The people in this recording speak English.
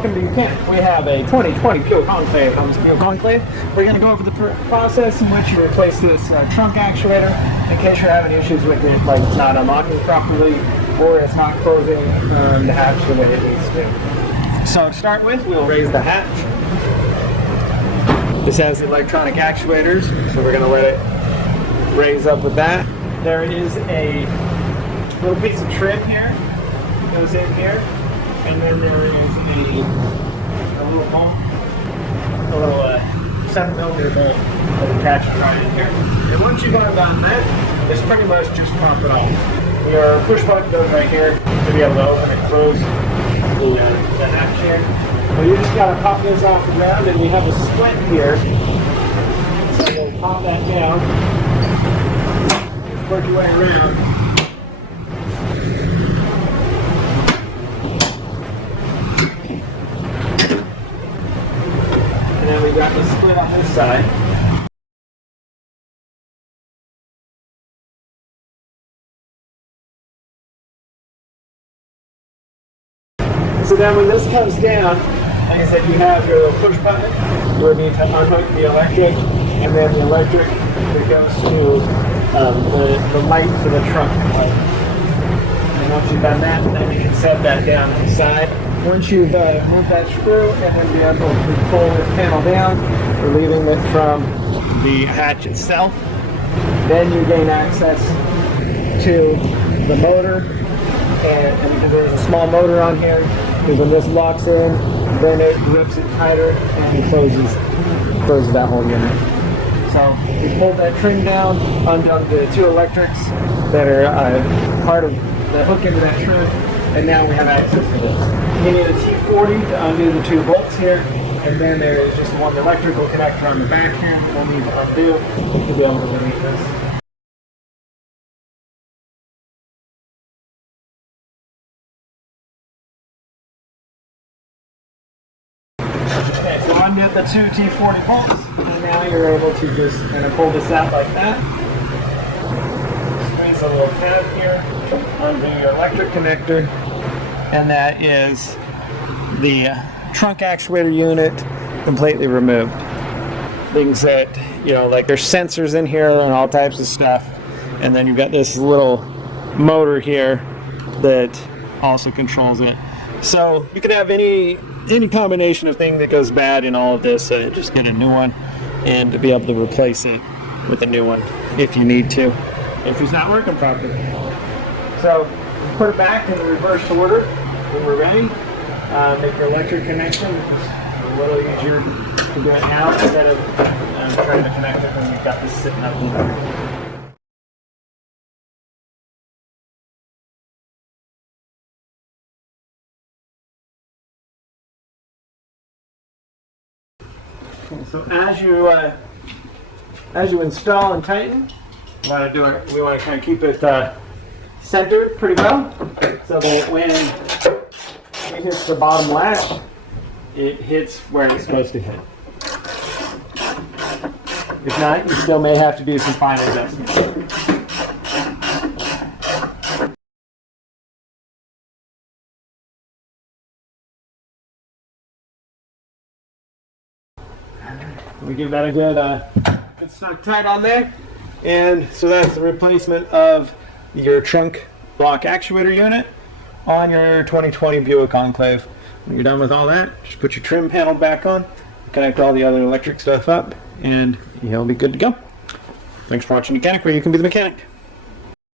Welcome to YOUCANIC. We have a 2020 Buick Enclave on this Buick Enclave. We're going to go over the process in which you replace this trunk actuator in case you're having issues with it, like it's not unlocking properly or it's not closing the hatch the way it needs to. So to start with, we'll raise the hatch. This has the electronic actuators, so we're going to let it raise up with that. There is a little piece of trim here that goes in here. And then there is a little bolt, a little 7mm bolt that attaches right in here. And once you've undone that, it's pretty much just pump it off. Your push button goes right here to be able to open and close the hatch here. So you just got to pop this off the ground, and we have a splint here. So we'll pop that down, work your way around. We've got the split on this side. So then when this comes down, like I said, you have your little push button where you need to unhook the electric, and then the electric that goes to the light for the trunk light. And once you've done that, then you can set that down to the side. Once you've moved that screw and then be able to pull this panel down, relieving it from the hatch itself, then you gain access to the motor. And there's a small motor on here, because when this locks in, then it grips it tighter and closes that whole unit. So we pulled that trim down, undone the two electrics that are part of the hook into that trim, and now we have access to this. You need a T40 to undo the two bolts here, and then there is just one electrical connector on the back here that we'll need to undo to be able to relieve this. Okay, so undo the two T40 bolts, and now you're able to just kind of pull this out like that. Squeeze a little tab here, undo your electric connector. And that is the trunk actuator unit completely removed. Things that, you know, like there's sensors in here and all types of stuff. And then you've got this little motor here that also controls it. So you could have any combination of thing that goes bad in all of this. Just get a new one and to be able to replace it with a new one if you need to, if it's not working properly. So put it back in the reverse order when we're ready. Make your electric connection. It's a little easier to do it now instead of trying to connect it when you've got this sitting up here. Okay, so as you install and tighten, we want to kind of keep it centered pretty well, so that when it hits the bottom latch, it hits where it's supposed to hit. If not, you still may have to do some fine adjustments. We give that a good snug tight on there. And so that's the replacement of your trunk block actuator unit on your 2020 Buick Enclave. When you're done with all that, just put your trim panel back on, connect all the other electric stuff up, and you'll be good to go. Thanks for watching YOUCANIC, where you can be the mechanic.